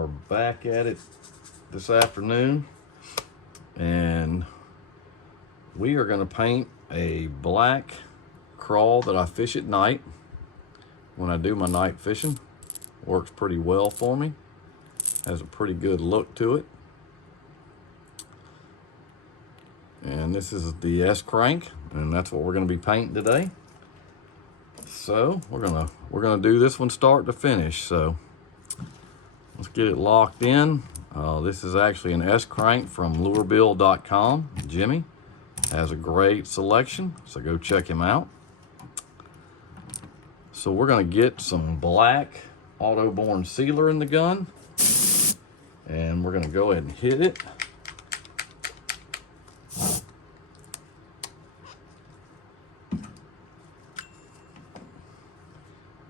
are back at it this afternoon, and we are going to paint a black crawl that I fish at night when I do my night fishing. Works pretty well for me, has a pretty good look to it. And this is the S crank, and that's what we're going to be painting today. So we're gonna do this one start to finish. So let's get it locked in. This is actually an S crank from lurebill.com. Jimmy has a great selection, so go check him out. So we're gonna get some black auto-borne sealer in the gun, and we're gonna go ahead and hit it.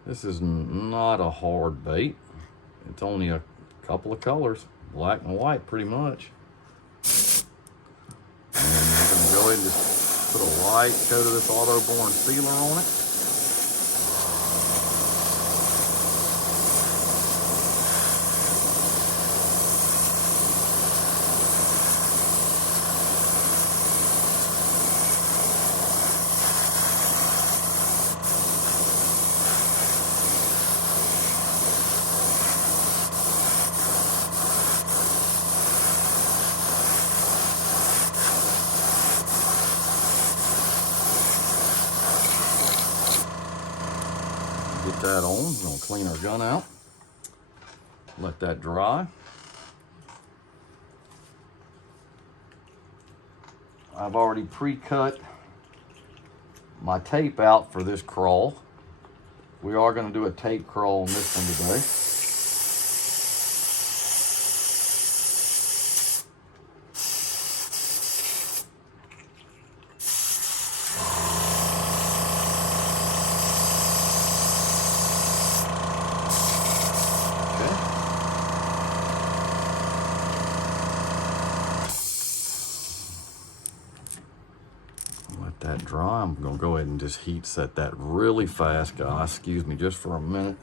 This is not a hard bait. It's only a couple of colors, black and white pretty much. And we're gonna go ahead and just put a light coat of this auto-borne sealer on it. Get that on. We're gonna clean our gun out. Let that dry. I've already pre-cut my tape out for this crawl. We are gonna do a tape crawl on this one today. That dry. I'm gonna go ahead and just heat set that really fast, guys. Excuse me just for a minute.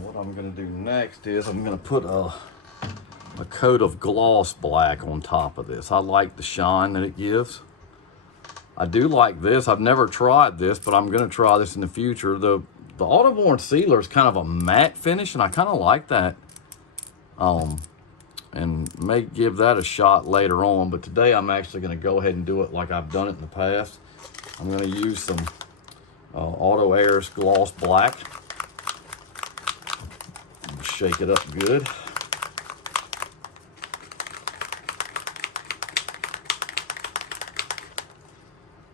What I'm going to do next is I'm going to put a coat of gloss black on top of this. I like the shine that it gives. I do like this. I've never tried this, but I'm going to try this in the future. The auto-borne sealer is kind of a matte finish, and I kind of like that. And may give that a shot later on, but today I'm actually going to go ahead and do it like I've done it in the past. I'm going to use some Auto Airs gloss black. Shake it up good.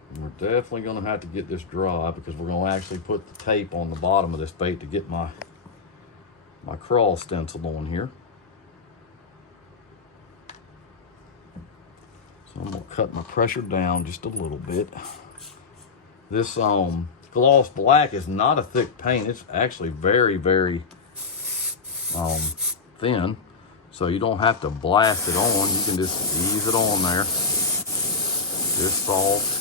And we're definitely going to have to get this dry because we're going to actually put the tape on the bottom of this bait to get my crawl stencil on here. So I'm going to cut my pressure down just a little bit. This gloss black is not a thick paint. It's actually very, very thin, so you don't have to blast it on. You can just ease it on there, just soft.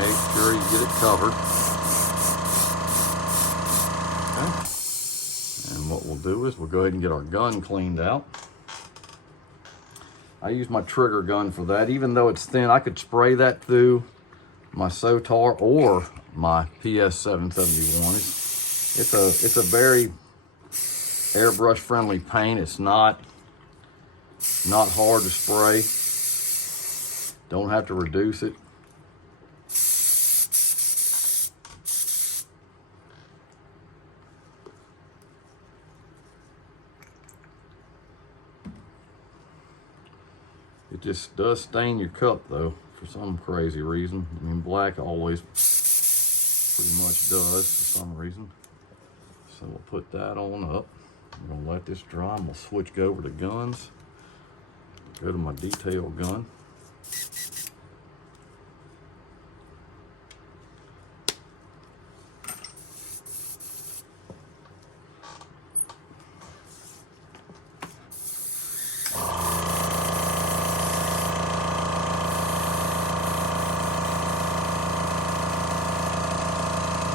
Make sure you get it covered. Okay. And what we'll do is we'll go ahead and get our gun cleaned out. I use my trigger gun for that. Even though it's thin, I could spray that through my Sotar or my PS771. It's a very airbrush friendly paint. It's not hard to spray. Don't have to reduce it. It just does stain your cup though, for some crazy reason. I mean, black always pretty much does for some reason. So we'll put that on up. I'm gonna let this dry. I'm gonna switch over to guns. Go to my detail gun.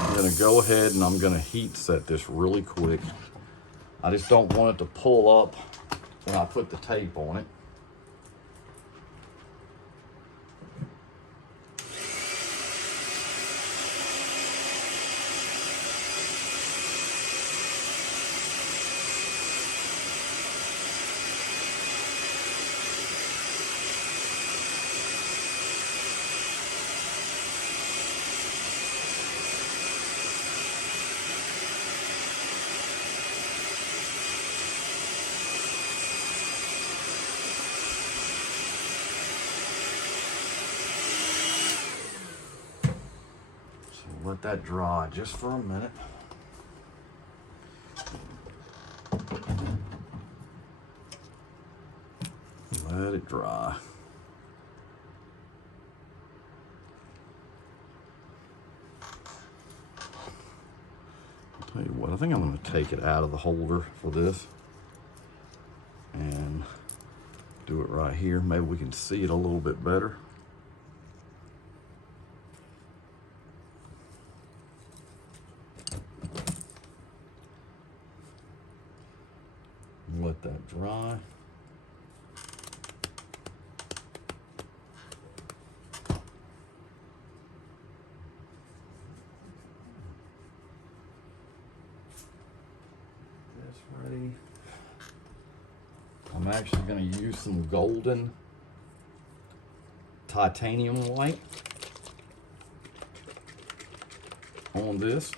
I'm gonna go ahead and I'm gonna heat set this really quick. I just don't want it to pull up when I put the tape on it. Let that dry just for a minute. Let it dry. I'll tell you what, I think I'm going to take it out of the holder for this and do it right here. Maybe we can see it a little bit better. Let that dry. This ready. I'm actually going to use some golden titanium white on this.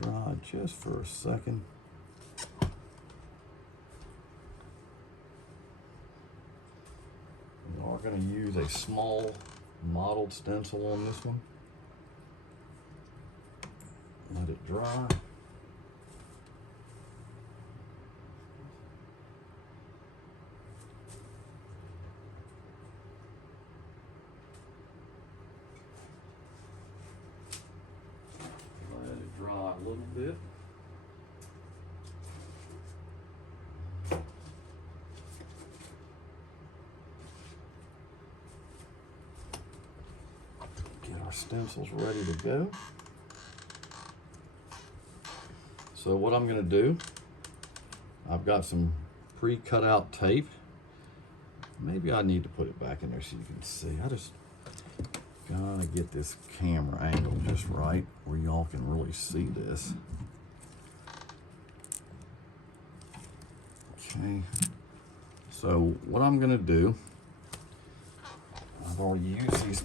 Dry just for a second. We are going to use a small mottled stencil on this one. Let it dry. Dry a little bit. Get our stencils ready to go. So what I'm going to do, I've got some pre-cut out tape. Maybe I need to put it back in there so you can see. I just gotta get this camera angle just right where y'all can really see this. Okay, so what I'm gonna do, I've already used these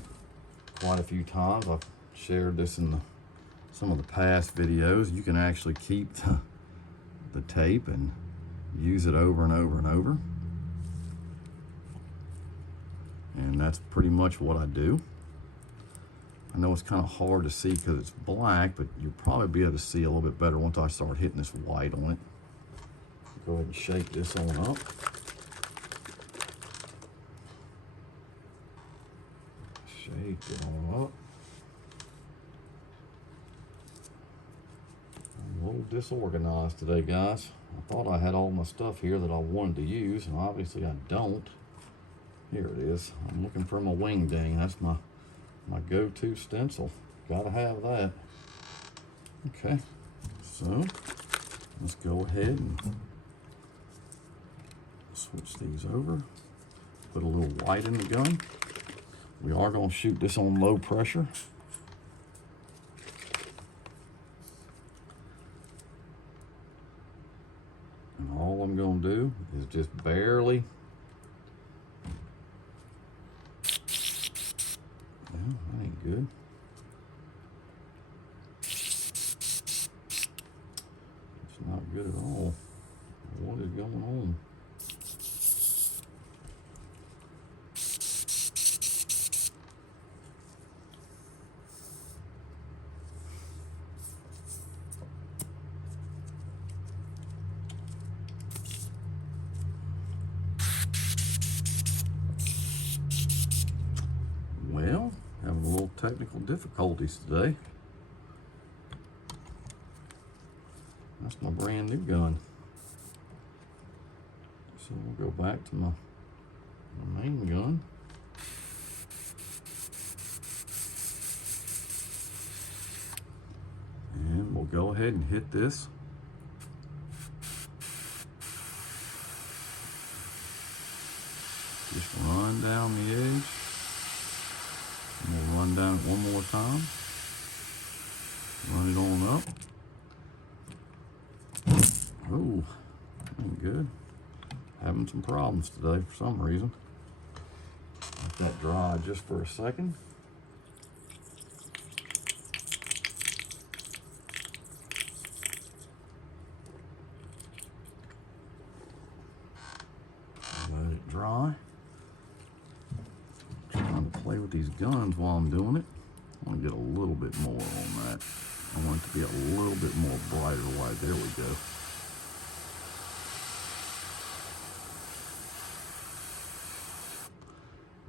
quite a few times. I've shared this in some of the past videos. You can actually keep the tape and use it over and over and over. And that's pretty much what I do. I know it's kind of hard to see because it's black, but you'll probably be able to see a little bit better once I start hitting this white on it. Go ahead and shake this on up. Shake it on up. A little disorganized today, guys. I thought I had all my stuff here that I wanted to use, and obviously I don't. Here it is. I'm looking for my wing ding. That's my go-to stencil. Gotta have that. Okay, so let's go ahead and switch these over. Put a little white in the gun. We are going to shoot this on low pressure. And all I'm going to do is just barely. Well, that ain't good. It's not good at all. What is going on? Well, having a little technical difficulties today. That's my brand new gun. So we'll go back to my main gun. And we'll go ahead and hit this. Just run down the edge. And we'll run down it one more time. Run it on up. Oh, ain't good. Having some problems today for some reason. Let that dry just for a second. Let it dry. Trying to play with these guns while I'm doing it. I want to get a little bit more on that. I want it to be a little bit more brighter white. There we go.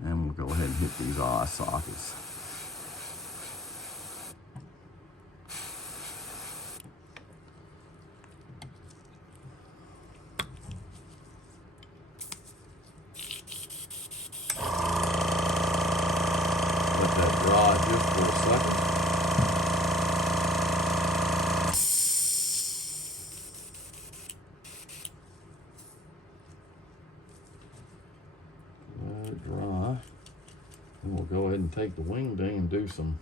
And we'll go ahead and hit these eye sockets. Let that dry just for a second. Let it dry. And we'll go ahead and take the wing ding and do some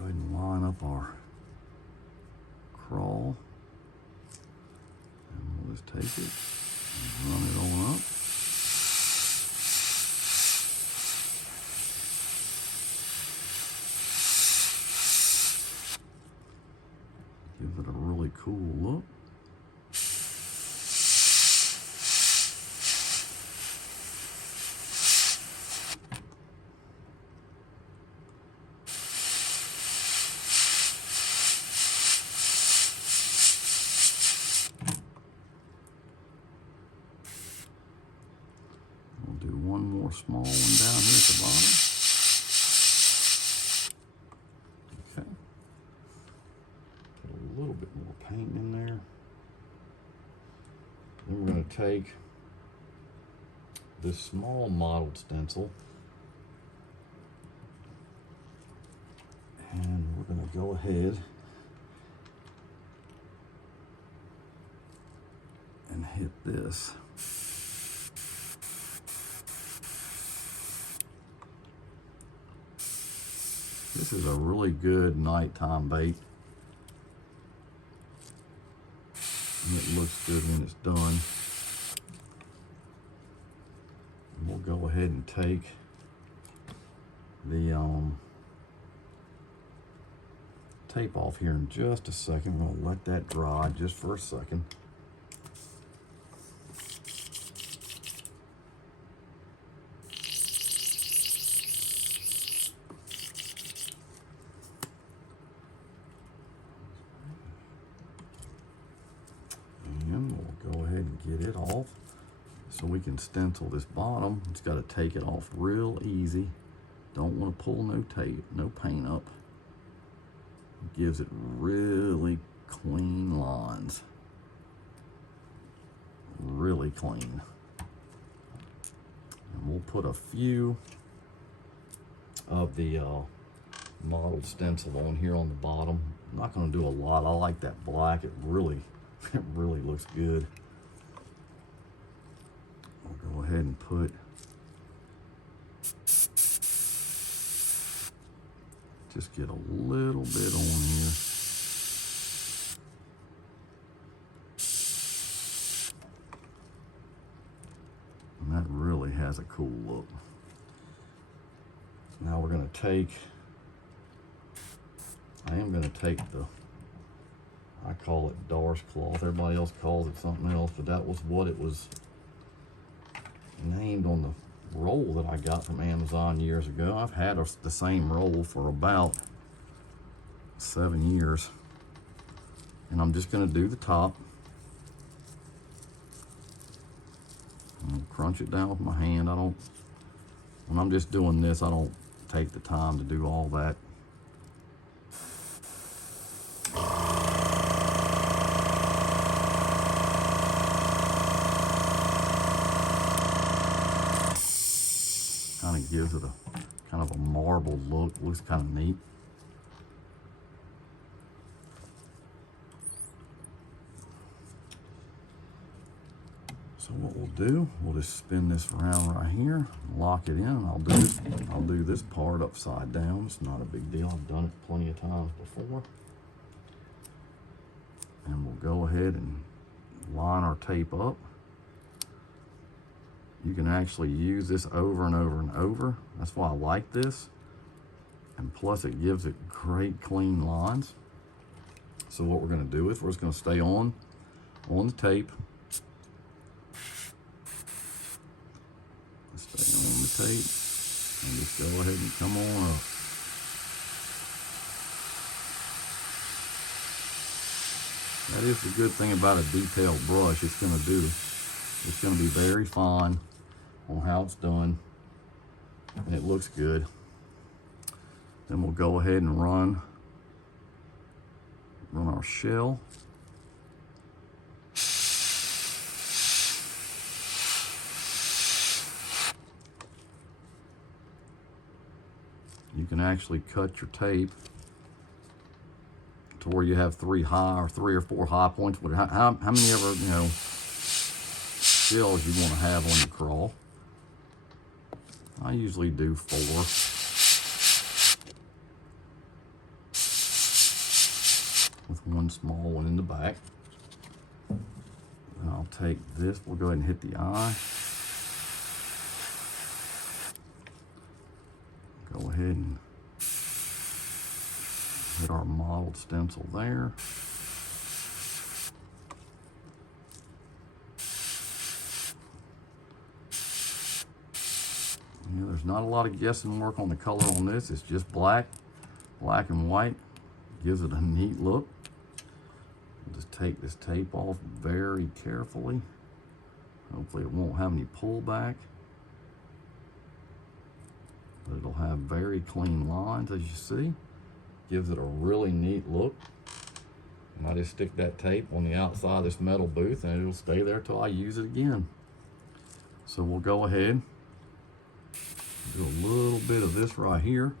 go ahead and line up our crawl. And we'll just take it and run it on up. Gives it a really cool look. We'll do one more small one down here at the bottom. Okay. Put a little bit more paint in there. Then we're going to take this small mottled stencil and we're going to go ahead and hit this. This is a really good nighttime bait. And it looks good when it's done. And we'll go ahead and take the tape off here in just a second. We're gonna let that dry just for a second. it off so we can stencil this bottom. Just got to take it off real easy. Don't want to pull no tape, no paint up. It gives it really clean lines. Really clean. And we'll put a few of the mottled stencil on here on the bottom. I'm not going to do a lot. I like that black. It really looks good. I'll go ahead and put just get a little bit on here. And that really has a cool look. Now we're going to take, I am going to take the, I call it Dar's cloth. Everybody else calls it something else, but that was what it was named on the roll that I got from Amazon years ago. I've had the same roll for about 7 years. And I'm just going to do the top. I'm crunch it down with my hand. When I'm just doing this, I don't take the time to do all that. Kind of gives it a kind of a marble look. Looks kind of neat. So what we'll do, we'll just spin this around right here, lock it in, and I'll do this part upside down. It's not a big deal. I've done it plenty of times before. And we'll go ahead and line our tape up. You can actually use this over and over and over. That's why I like this. And plus it gives it great clean lines. So what we're going to do is we're just going to stay on the tape. Stay on the tape and just go ahead and come on up. That is the good thing about a detailed brush. It's going to be very fine on how it's done, and it looks good. Then we'll go ahead and run our shell. You can actually cut your tape to where you have three or four high points. How many ever, shells you want to have on your crawl? I usually do 4. With one small one in the back. And I'll take this, we'll go ahead and hit the eye. Go ahead and hit our mottled stencil there. There's not a lot of guessing work on the color on this. It's just black and white. Gives it a neat look. Just take this tape off very carefully. Hopefully it won't have any pullback. But it'll have very clean lines, as you see. Gives it a really neat look. And I just stick that tape on the outside of this metal booth and it'll stay there till I use it again. So we'll go ahead, do a little bit of this right here.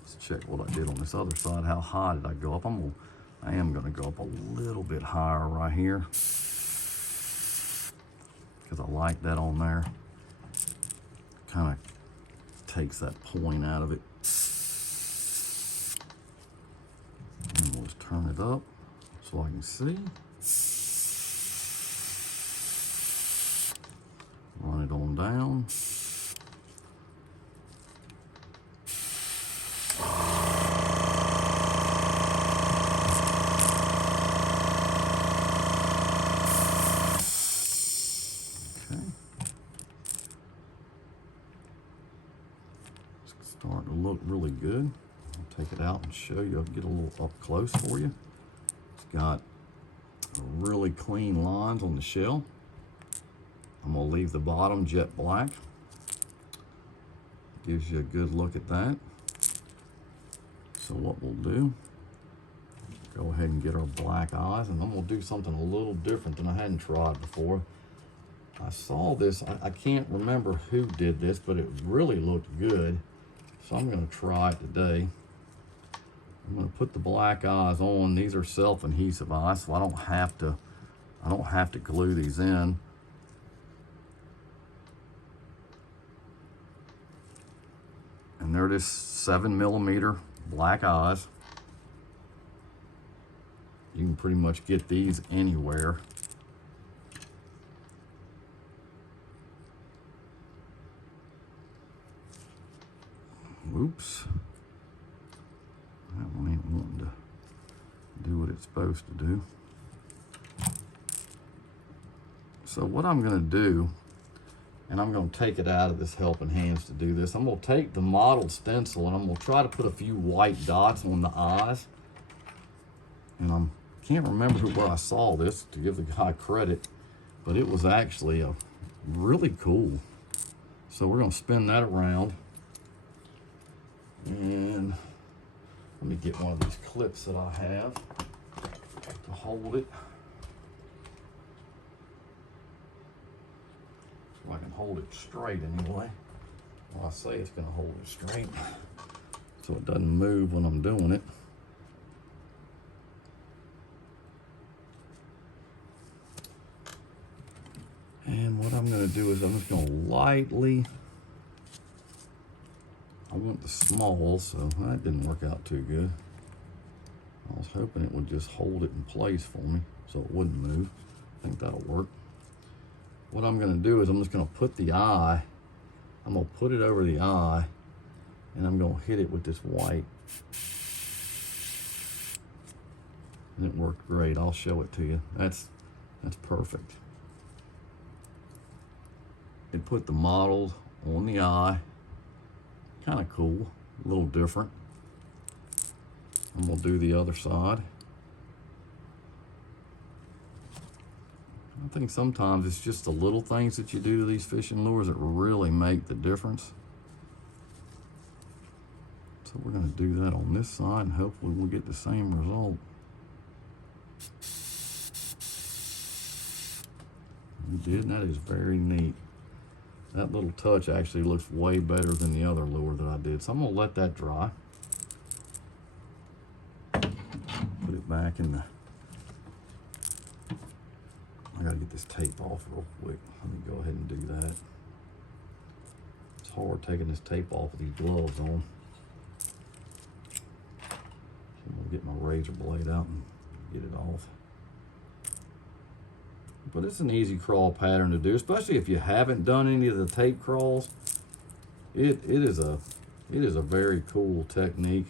Let's check what I did on this other side. How high did I go up? I am gonna go up a little bit higher right here because I like that on there. Kind of takes that point out of it. And we'll just turn it up so I can see. Run it on down. Starting to look really good. I'll take it out and show you. I'll get a little up close for you. It's got really clean lines on the shell. I'm gonna leave the bottom jet black. Gives you a good look at that. So what we'll do, go ahead and get our black eyes, and I'm gonna do something a little different than I hadn't tried before. I saw this, I can't remember who did this, but it really looked good. So I'm gonna try it today. I'm gonna put the black eyes on. These are self-adhesive eyes, so I don't have to glue these in. And they're just 7mm black eyes. You can pretty much get these anywhere. Oops. That one ain't wanting to do what it's supposed to do. So what I'm gonna do, and I'm gonna take it out of this helping hands to do this, I'm gonna take the model stencil and I'm gonna try to put a few white dots on the eyes. And I can't remember where I saw this to give the guy credit, but it was actually a really cool. So we're gonna spin that around. And let me get one of these clips that I have to hold it. So I can hold it straight anyway. Well, I say it's gonna hold it straight so it doesn't move when I'm doing it. And what I'm gonna do is I'm just gonna lightly, I went the small, so that didn't work out too good. I was hoping it would just hold it in place for me so it wouldn't move. I think that'll work. What I'm gonna do is I'm just gonna put the eye, I'm gonna put it over the eye, and I'm gonna hit it with this white. And it worked great. I'll show it to you. That's perfect. It put the model on the eye. Kind of cool, a little different. And we'll do the other side. I think sometimes it's just the little things that you do to these fishing lures that really make the difference. So we're gonna do that on this side and hopefully we'll get the same result. We did, and that is very neat. That little touch actually looks way better than the other lure that I did. So I'm gonna let that dry. Put it back in the, I gotta get this tape off real quick. Let me go ahead and do that. It's hard taking this tape off with these gloves on. So I'm gonna get my razor blade out and get it off. But it's an easy crawl pattern to do, especially if you haven't done any of the tape crawls. It is a very cool technique.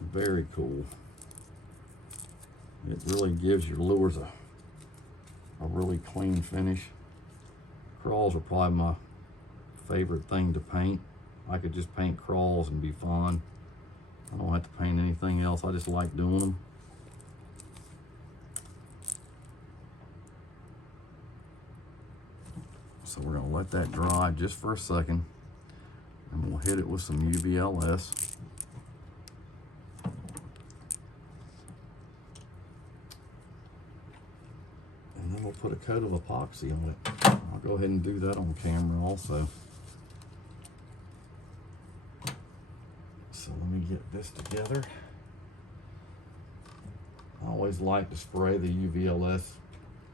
Very cool. It really gives your lures a really clean finish. Crawls are probably my favorite thing to paint. I could just paint crawls and be fine. I don't have to paint anything else. I just like doing them. So we're gonna let that dry just for a second, and we'll hit it with some UVLS. And then we'll put a coat of epoxy on it. I'll go ahead and do that on camera also. So let me get this together. I always like to spray the UVLS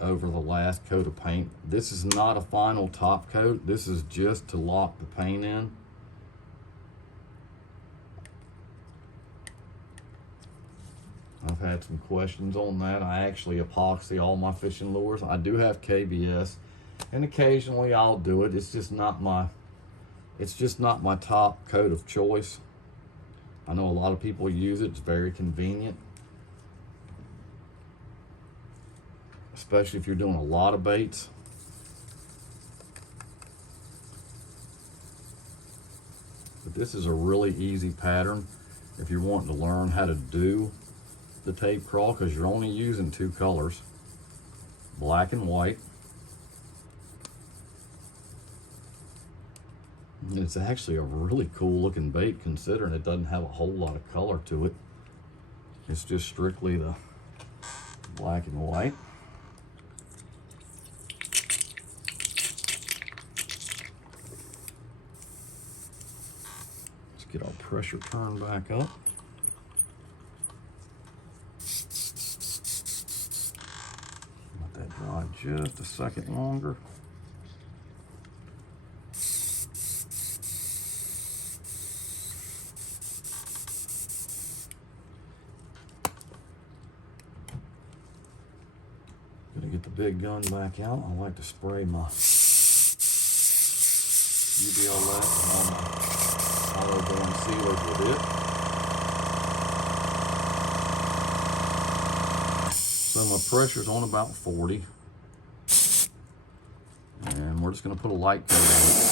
over the last coat of paint. This is not a final top coat. This is just to lock the paint in. I've had some questions on that. I actually epoxy all my fishing lures. I do have KBS, and occasionally I'll do it. It's just not my top coat of choice. I know a lot of people use it. It's very convenient, especially if you're doing a lot of baits. But this is a really easy pattern if you're wanting to learn how to do the tape crawl because you're only using 2 colors, black and white. And it's actually a really cool looking bait considering it doesn't have a whole lot of color to it. It's just strictly the black and white. Let's get our pressure turned back up. Let that dry just a second longer. Gonna get the big gun back out. I like to spray my UBLF and all my hollow-bore sealers with it. So my pressure's on about 40. And we're just gonna put a light coat on it.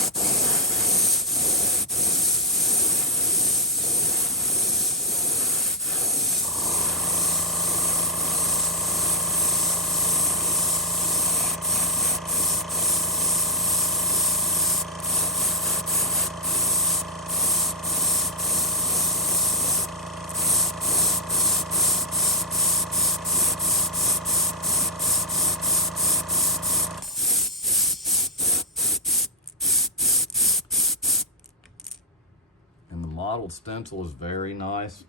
Modeled stencil is very nice.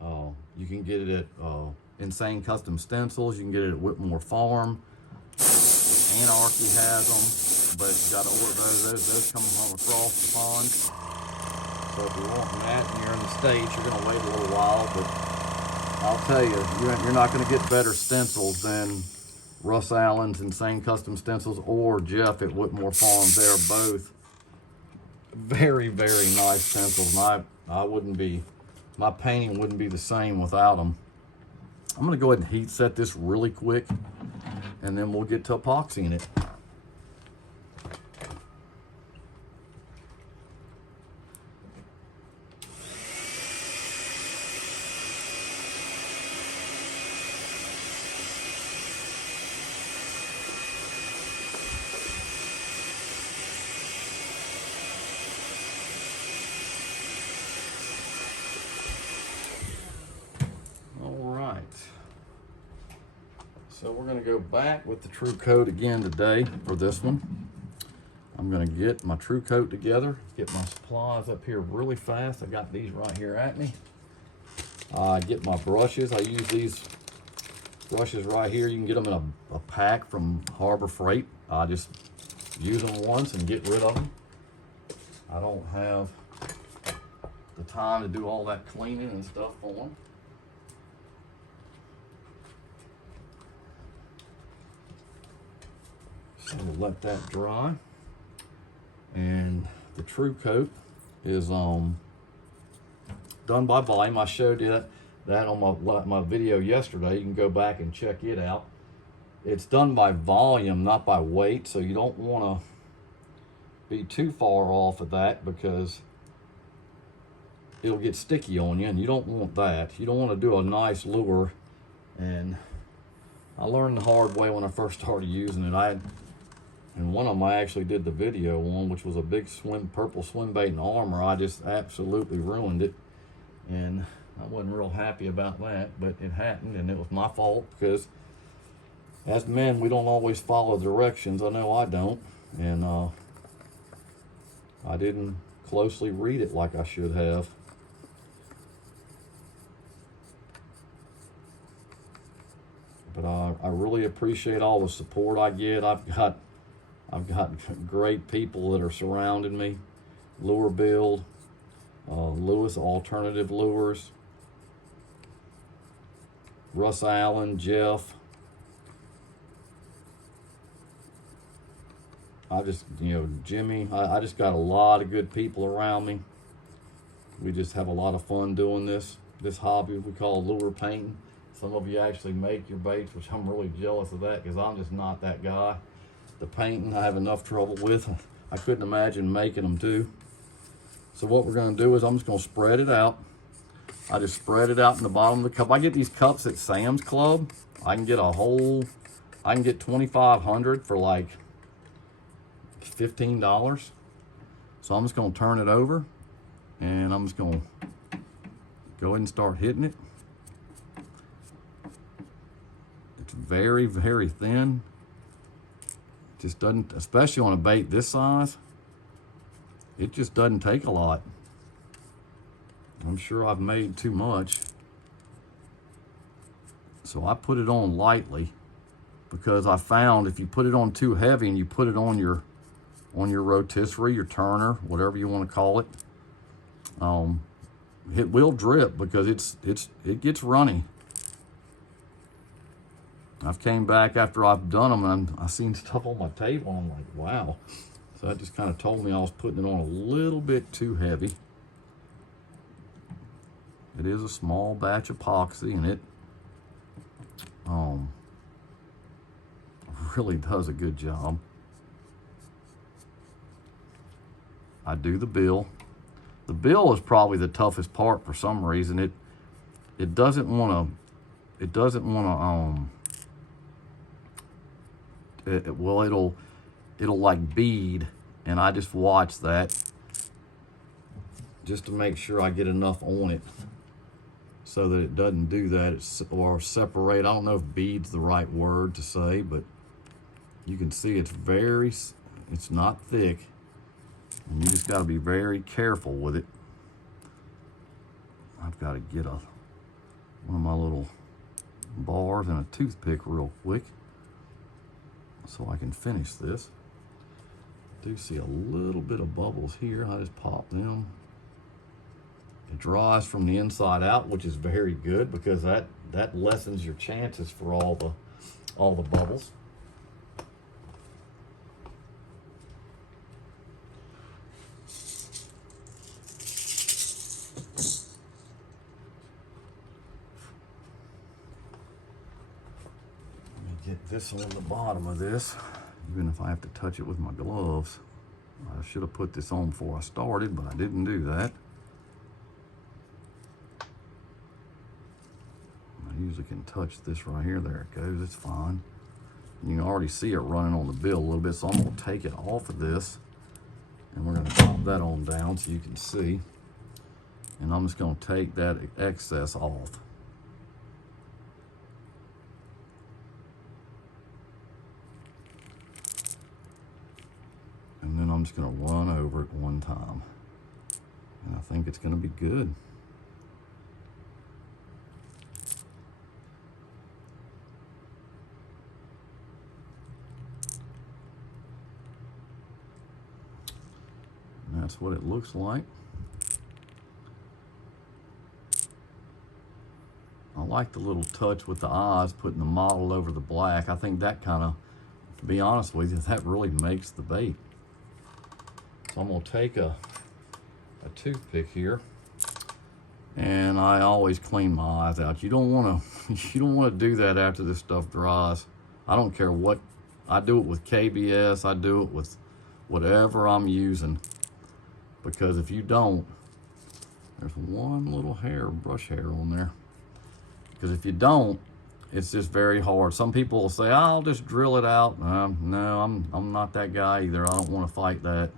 You can get it at Insane Custom Stencils. You can get it at Whitmore Farm. Anarchy has them, but you got to order those. Those come from across the pond. So if you're wanting that and you're in the States, you're going to wait a little while. But I'll tell you, you're not going to get better stencils than Russ Allen's Insane Custom Stencils or Jeff at Whitmore Farm. They're both very, very nice stencils, and I wouldn't be, my painting wouldn't be the same without them. I'm gonna go ahead and heat set this really quick, and then we'll get to epoxying it. So we're going to go back with the True Coat again today for this one. I'm going to get my True Coat together, get my supplies up here really fast. I got these right here at me. Get my brushes. I use these brushes right here. You can get them in a pack from Harbor Freight. I just use them once and get rid of them. I don't have the time to do all that cleaning and stuff for them. So we'll let that dry. And the True Coat is done by volume. I showed you that on my video yesterday. You can go back and check it out. It's done by volume, not by weight, so you don't want to be too far off of that because it'll get sticky on you, and you don't want that. You don't want to do a nice lure. And I learned the hard way when I first started using it. And one of them I actually did the video on, which was a big purple swim bait and armor. I just absolutely ruined it, and I wasn't real happy about that, but it happened, and it was my fault because as men, we don't always follow directions. I know I don't, and I didn't closely read it like I should have. But I really appreciate all the support I get. I've got great people that are surrounding me. Lure Build, Lewis Alternative Lures, Russ Allen, Jeff. Jimmy. I just got a lot of good people around me. We just have a lot of fun doing this hobby we call lure painting. Some of you actually make your baits, which I'm really jealous of that because I'm just not that guy. The painting I have enough trouble with. I couldn't imagine making them too. So what we're going to do is I'm just going to spread it out. I just spread it out in the bottom of the cup. I get these cups at Sam's Club. I can get 2,500 for like $15. So I'm just gonna turn it over and I'm just gonna go ahead and start hitting it. It's very, very thin. It just doesn't, especially on a bait this size, it just doesn't take a lot. I'm sure I've made too much. So I put it on lightly because I found if you put it on too heavy and you put it on your rotisserie, your turner, whatever you want to call it, it will drip because it gets runny. I've came back after I've done them and I seen stuff on my table and I'm like, wow. So that just kind of told me I was putting it on a little bit too heavy. It is a small batch epoxy and it really does a good job. I do the bill. The bill is probably the toughest part for some reason. It doesn't want to, well, it'll like bead, and I just watch that just to make sure I get enough on it so that it doesn't do that or separate. I don't know if bead's the right word to say, but you can see it's not thick, and you just got to be very careful with it. I've got to get one of my little bars and a toothpick real quick so I can finish this. I do see a little bit of bubbles here. I just pop them. It dries from the inside out, which is very good because that lessens your chances for all the bubbles. Get this on the bottom of this, even if I have to touch it with my gloves. I should have put this on before I started, but I didn't do that. I usually can touch this right here. There it goes, it's fine. You can already see it running on the bill a little bit, so I'm gonna take it off of this and we're gonna pop that on down so you can see. And I'm just gonna take that excess off. And then I'm just gonna run over it one time. And I think it's gonna be good. And that's what it looks like. I like the little touch with the eyes, putting the model over the black. I think that kind of, to be honest with you, that really makes the bait. So I'm gonna take a toothpick here, and I always clean my eyes out. You don't wanna do that after this stuff dries. I don't care what, I do it with KBS, I do it with whatever I'm using, because if you don't, there's one little brush hair on there. Because if you don't, it's just very hard. Some people will say, I'll just drill it out. No, I'm not that guy either. I don't want to fight that.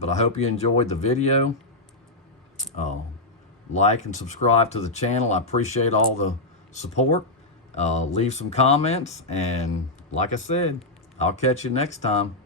But I hope you enjoyed the video. Like and subscribe to the channel. I appreciate all the support. Leave some comments. And like I said, I'll catch you next time.